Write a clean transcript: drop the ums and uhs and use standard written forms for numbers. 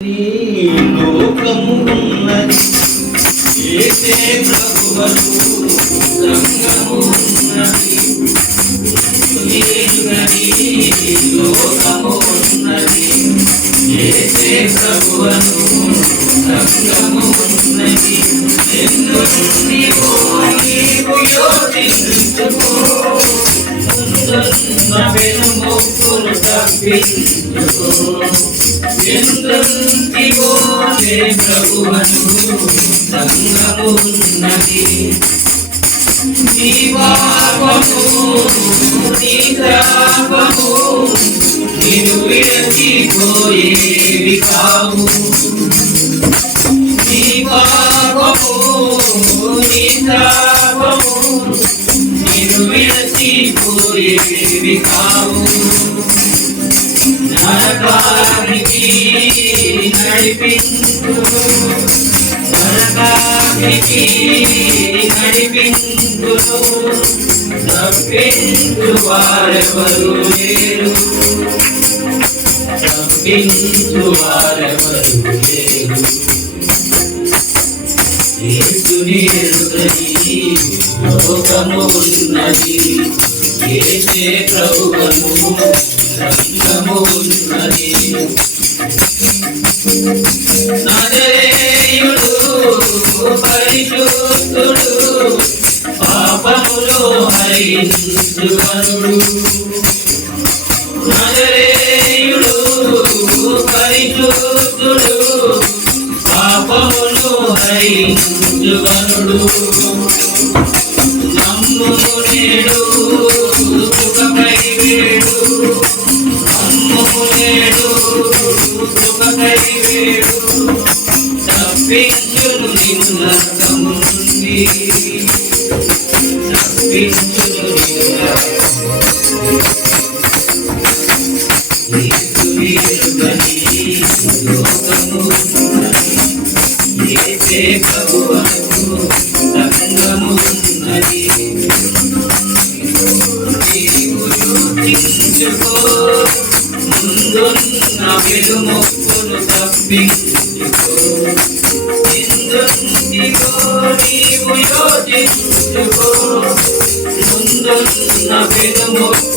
లోకము ఉన్నది ఏసే ప్రభువను సంగము ఉన్నది లోకము ఉన్నది ఏసే ప్రభువను సంగము ఉన్నది ఎందుకు యోచించుకో వెనుమొక్కును తప్పించుకో ఎందుకో ప్రభువను సంగము ఉన్నది నీ పాపము నీ శాపము నిన్ను విడచిపోయేవి కావు నీ పాపము నీ శాపము నిన్ను విడచిపోయేవి కావు నరకానికి నడిపించు నరకానికి నడిపించు తప్పించు వారెవరు లేరు తప్పించు వారెవరు లేరు యేసుని ఎరుగని లోకము ఉన్నది యేసే ప్రభువను సంగము ఉన్నది నజరేయుడు పరిశుద్ధుడు పాపములో హరించువనుడు నజరేయుడు పరిశుద్ధుడు పాపములో హరించువనుడు నమ్మును నేడు సుఖమై వేడు నమ్మును నేడు సుఖమై వేడు తప్పించును నిన్ను నరకము నుండి తప్పించును లోకము యేసే ప్రభువను సంగము ఉన్నది నీవు యోచించుకో ముందున్న వెలుమొక్కును తప్పించుకో ఎందుకో నీవు యోచించుకో ముందున్న వెలుమొక్కు